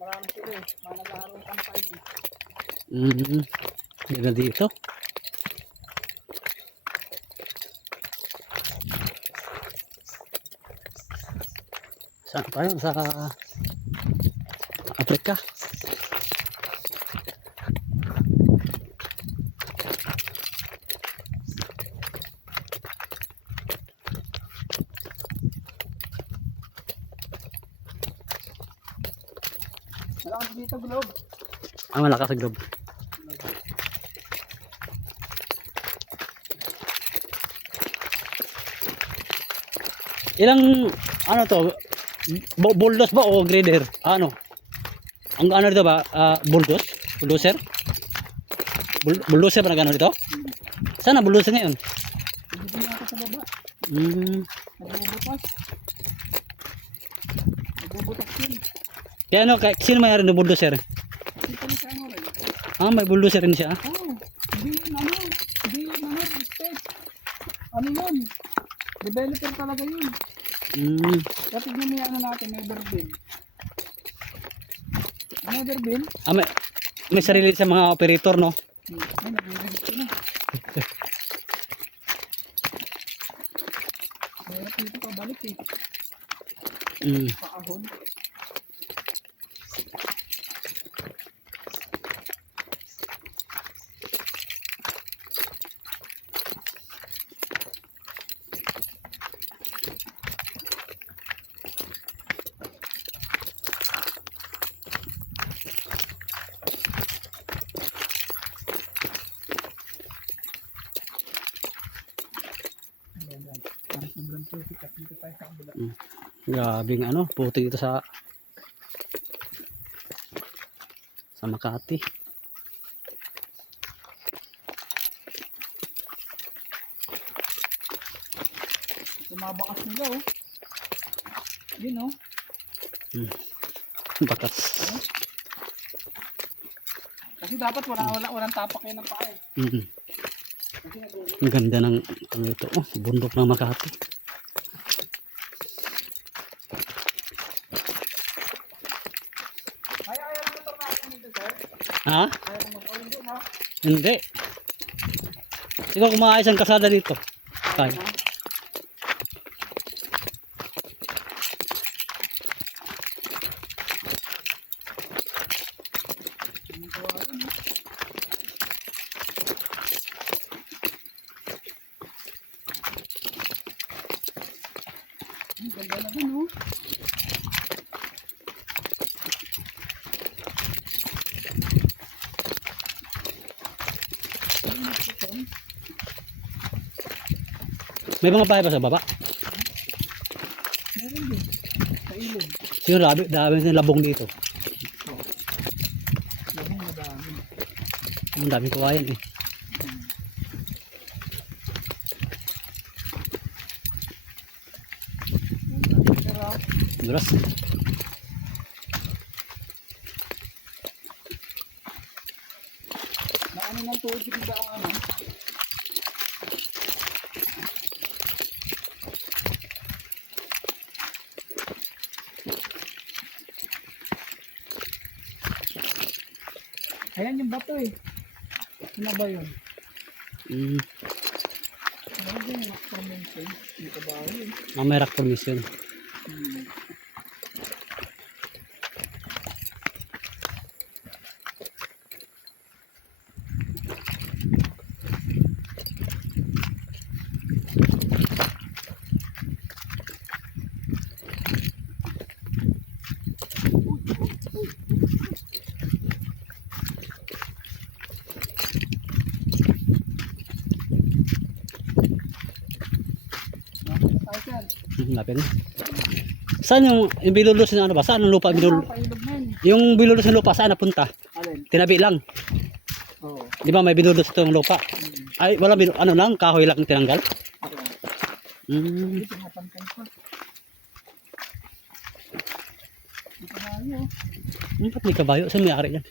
Marami sila eh. Managaharutan pa yun. Hindi na dito. Saan tayo? Sa Afrika. Malakas dito, Globe. Malakas sa globe. Ilang ano to? Bulldoze ba o grader? Ano? Ang ano dito ba? Bulldoze? Bulldozer? Bulldozer ba na gano'n dito? Sana bulldozer ngayon? Hindi na ako sa baba. Nagbubutas. Nagbubutas yun. Kaya ano, sino mayroon ng bulldozer? Dito na siya rin. May bulldozer rin siya. Oo. Hindi respect. Ano yun? Developer talaga yun. Kaya tignan mo yung ano natin, Neverbill. Neverbill? May sarili sa mga operator, no? Ay, nag-register na. Mayroon dito pabalik eh. Paahon. Sobrang putik at dito tayo sa kabila. Grabing ano, putik dito sa Makati. Sumabakas nila oh. Yun oh. Bakas. Kasi dapat walang tapak yan ng paa eh. Ang ganda ng ano ito, bundok ng Makati. Ayaw mo ito natin dito sir? Ha? Ayaw mo magpawin doon ha? Hindi. Ikaw kumaayos ang kasada dito. Tayo. Ang ganda na dun oh. May mga bahay pa sa baba. Meron din. Sa ilog. Siguro dami ng labong dito. Labong na dami. Ang daming kawayan eh. Duras. Naano ng tuod dito ang ano? Ayan yung bato eh. Ano ba yun? Ano ba yung rock formation? Dito ba yun? May rock formation. Lapit na. Saan yung bilulos na ano ba? Saan ang lupa bilulos? Yung bilulos ng lupa saan napunta? Alin? Tinabi lang. Oo. Di ba may bilulos itong lupa? Ay wala ano lang, kahoy lang tinanggal. Dito mapantay pa. Dito kabayo. Ba't may kabayo? Saan may ari yan?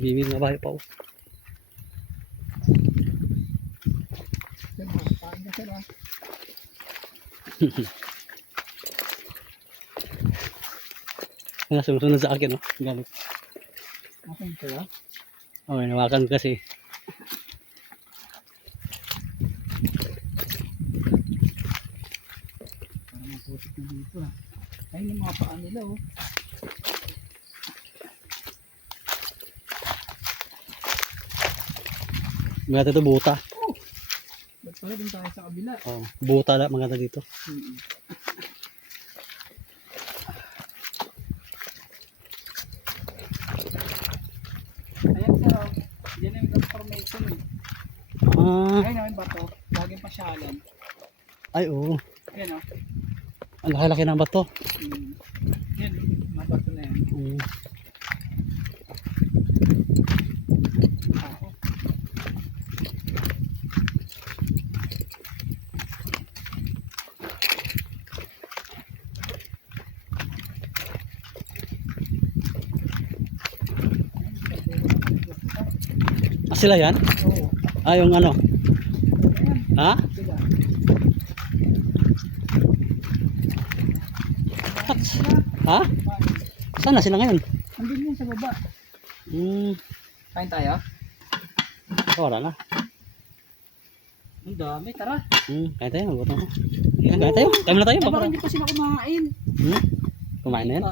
Bibig na bayo pa oh. Paano ka sila? Sunod sa akin oh. Galit. Akin sila? Oh, nawakan ko kasi. Parang maputik na dito ah. Ayun yung mga paa nila oh. Maganda ito buta. Ba't pala din tayo sa kabila? Oh, buta lang maganda dito. Ayan sir oh. Yan yung rock formation eh. Ah, Ayun oh, yung bato. Laging pasyalan. ay oo. Ayan oh. Ang laki-laki ng bato. Yan, mga bato na yan. Mm. Ako. Ah, sila yan? Oo. Ah, yung ano? Ayan, Ha? sila. Ha? Saan na sila ngayon? Andun yun sa baba. Hmm, Kain tayo? wala na. Ang dami, tara. Kaya tayo, magutom ako. Kain tayo. Kain na tayo. Eh, baka Baka. hindi pa sila kumain. Kumain na yan.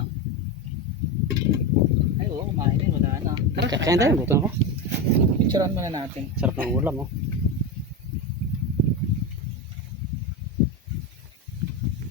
Ay, oo, kumain din. Wala na. Tara, Kain tayo, magutom ako. Picturean muna natin. Sarap ng ulam oh.